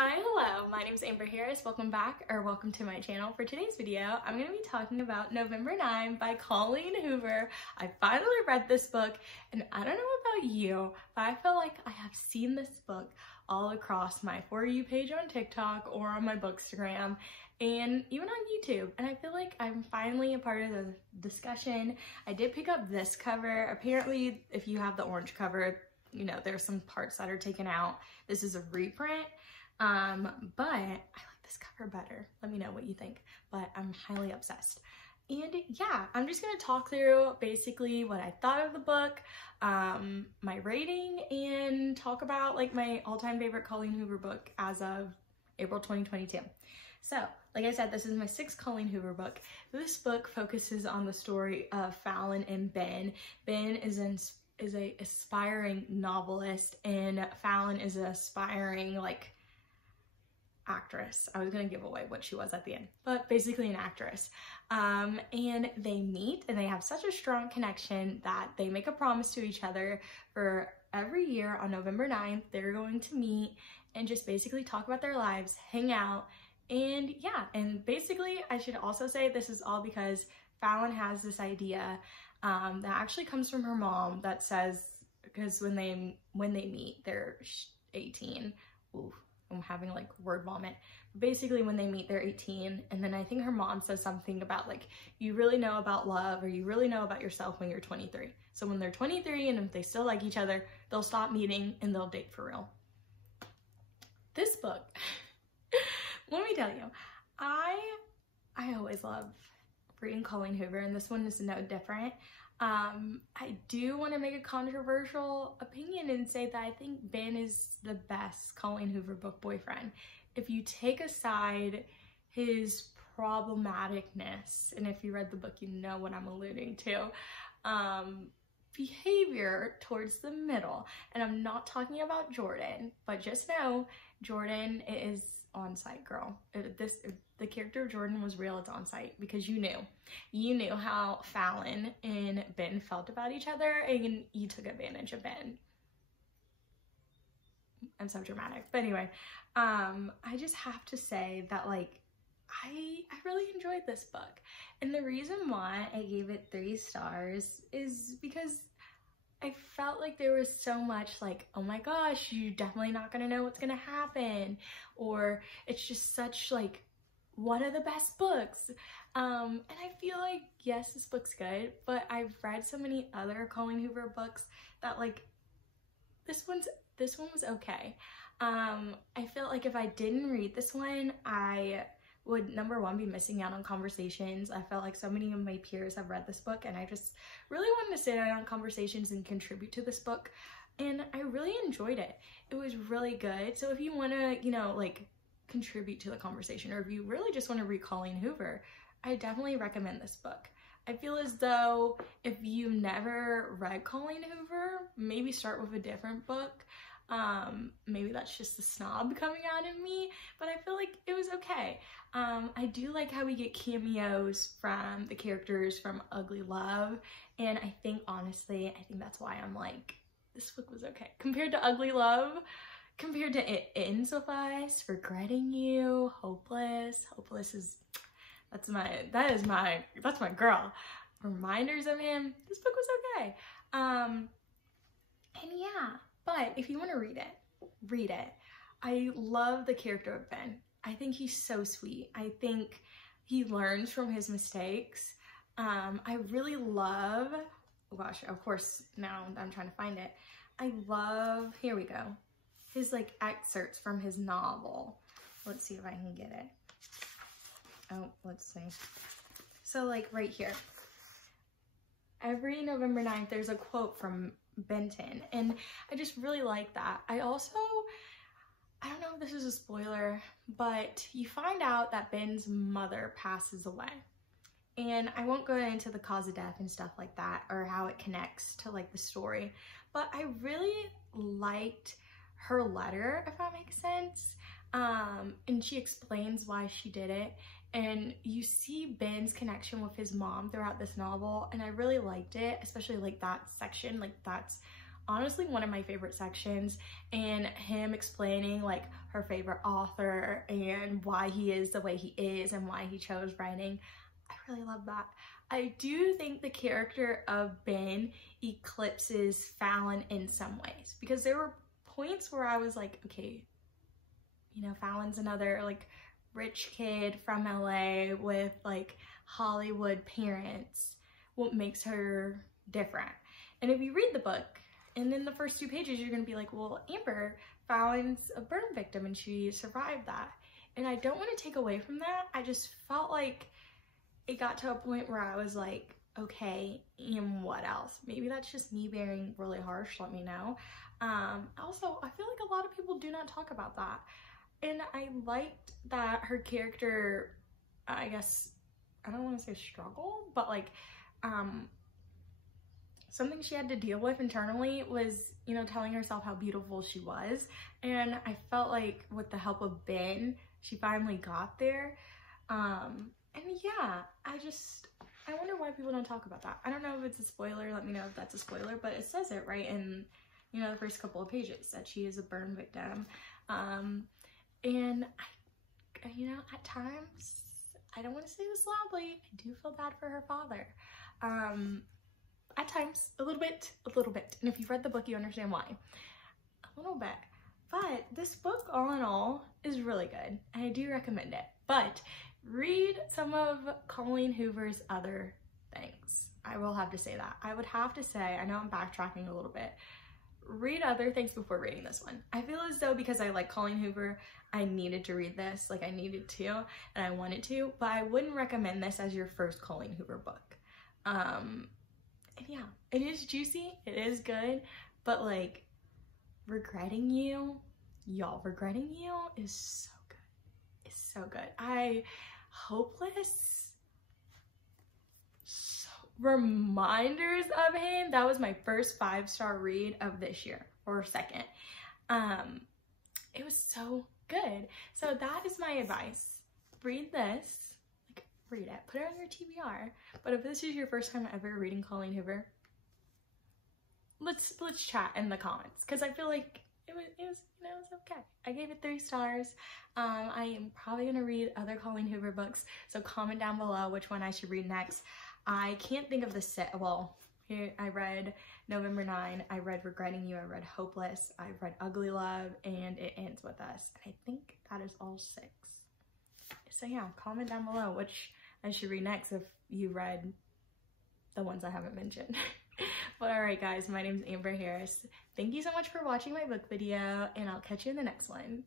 Hi, hello, my name is Amber Harris. Welcome back, or welcome to my channel. For today's video, I'm going to be talking about November 9 by Colleen Hoover. I finally read this book, and I don't know about you, but I feel like I have seen this book all across my For You page on TikTok or on my Bookstagram and even on YouTube, and I feel like I'm finally a part of the discussion. I did pick up this cover. Apparently, if you have the orange cover, you know, there's some parts that are taken out. This is a reprint. But I like this cover better. Let me know what you think, but I'm highly obsessed. And yeah, I'm just gonna talk through basically what I thought of the book, my rating, and talk about like my all-time favorite Colleen Hoover book as of April 2022. So, like I said, this is my 6th Colleen Hoover book. This book focuses on the story of Fallon and Ben. Ben is a aspiring novelist, and Fallon is an aspiring like actress. I was gonna give away what she was at the end, but basically an actress. And they meet and they have such a strong connection that they make a promise to each other for every year on November 9th, they're going to meet and just basically talk about their lives, hang out, and yeah. And basically, I should also say this is all because Fallon has this idea that actually comes from her mom that says, because when they meet, they're 18. Ooh, I'm having like word vomit. Basically, when they meet, they're 18, and then I think her mom says something about like, you really know about love, or you really know about yourself when you're 23. So when they're 23 and if they still like each other, they'll stop meeting and they'll date for real. This book, let me tell you, I always love reading Colleen Hoover, and this one is no different. I do want to make a controversial opinion and say that I think Ben is the best Colleen Hoover book boyfriend. If you take aside his problematicness, and if you read the book, you know what I'm alluding to, behavior towards the middle. And I'm not talking about Jordan, but just know Jordan is on site, girl. If the character of Jordan was real, it's on site, because you knew how Fallon and Ben felt about each other, and you took advantage of Ben. I'm so dramatic, but anyway, I just have to say that like I really enjoyed this book, and the reason why I gave it 3 stars is because I felt like there was so much like, oh my gosh, you're definitely not gonna know what's gonna happen, or it's just such like one of the best books. And I feel like, yes, this book's good, but I've read so many other Colleen Hoover books that like, this one was okay. I felt like if I didn't read this one, I would, number one, be missing out on conversations. I felt like so many of my peers have read this book, and I just really wanted to sit down on conversations and contribute to this book, and I really enjoyed it. It was really good. So if you want to, you know, like contribute to the conversation, or if you really just want to read Colleen Hoover, I definitely recommend this book. I feel as though if you never read Colleen Hoover, maybe start with a different book. Maybe that's just the snob coming out of me, but I feel like it was okay. I do like how we get cameos from the characters from Ugly Love, and I think, honestly, I think that's why I'm like, this book was okay. Compared to Ugly Love, compared to It Ends With Us, Regretting You, Hopeless is, that's my girl. Reminders of Him, this book was okay. And yeah, but if you want to read it. I love the character of Ben. I think he's so sweet. I think he learns from his mistakes. I really love, oh gosh, of course, now I'm trying to find it. I love, here we go, his like excerpts from his novel. Let's see if I can get it. Oh, let's see. So like right here, every November 9th, there's a quote from Benton, and I just really like that. I don't know if this is a spoiler, but you find out that Ben's mother passes away, and I won't go into the cause of death and stuff like that, or how it connects to like the story, but I really liked her letter, if that makes sense. And she explains why she did it, and you see Ben's connection with his mom throughout this novel, and I really liked it, especially like that section. Like that's honestly one of my favorite sections, and him explaining like her favorite author and why he is the way he is and why he chose writing. I really love that. I do think the character of Ben eclipses Fallon in some ways, because there were points where I was like, okay, you know, Fallon's another like rich kid from LA with like Hollywood parents. What makes her different? And if you read the book, and in the first 2 pages, you're gonna be like, well, Amber, Fallon's a burn victim and she survived that. And I don't want to take away from that. I just felt like it got to a point where I was like, okay, and what else? Maybe that's just me being really harsh, let me know. Also, I feel like a lot of people do not talk about that. And I liked that her character, I guess, I don't want to say struggle, but like, something she had to deal with internally was, you know, telling herself how beautiful she was. And I felt like with the help of Ben, she finally got there. And yeah, I wonder why people don't talk about that. I don't know if it's a spoiler, let me know if that's a spoiler, but it says it right in, you know, the first couple of pages that she is a burn victim. And I, you know, at times, I don't want to say this loudly, I do feel bad for her father. At times, a little bit. And if you've read the book, you understand why. A little bit. But this book, all in all, is really good, and I do recommend it. But read some of Colleen Hoover's other things. I will have to say that. I would have to say, I know I'm backtracking a little bit, read other things before reading this one. I feel as though because I like Colleen Hoover, I needed to read this, like I needed to, and I wanted to, but I wouldn't recommend this as your first Colleen Hoover book. And yeah, it is juicy, it is good, but like, Regretting You is so good. It's so good. Hopeless, so reminders of him. That was my first 5-star read of this year, or second. It was so good. So that is my advice. Read this, like read it, put it on your TBR. But if this is your first time ever reading Colleen Hoover, let's chat in the comments, because I feel like it was you know, it was okay. I gave it 3 stars. I am probably gonna read other Colleen Hoover books, so comment down below which one I should read next. I can't think of the set. Well, here I read November 9, I read Regretting You, I read Hopeless, I read Ugly Love, and It Ends With Us. And I think that is all 6. So yeah, comment down below which I should read next if you read the ones I haven't mentioned. But alright guys, my name is Amber Harris. Thank you so much for watching my book video, and I'll catch you in the next one.